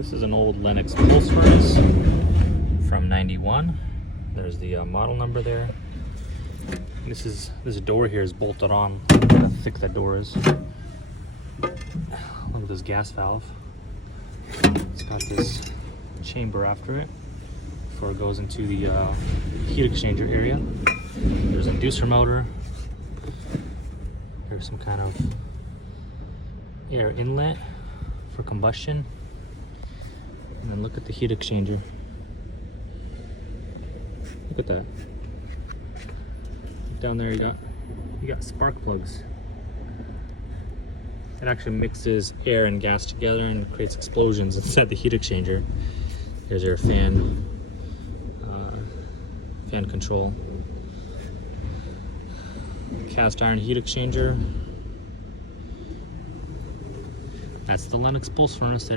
This is an old Lennox pulse furnace from '91. There's the model number there. This door here is bolted on. Look how thick that door is. Look at this gas valve. It's got this chamber after it before it goes into the heat exchanger area. There's an inducer motor. There's some kind of air inlet for combustion. And then look at the heat exchanger. Look at that. Down there you got spark plugs. It actually mixes air and gas together and creates explosions inside the heat exchanger. Here's your fan control. Cast iron heat exchanger. That's the Lennox pulse furnace.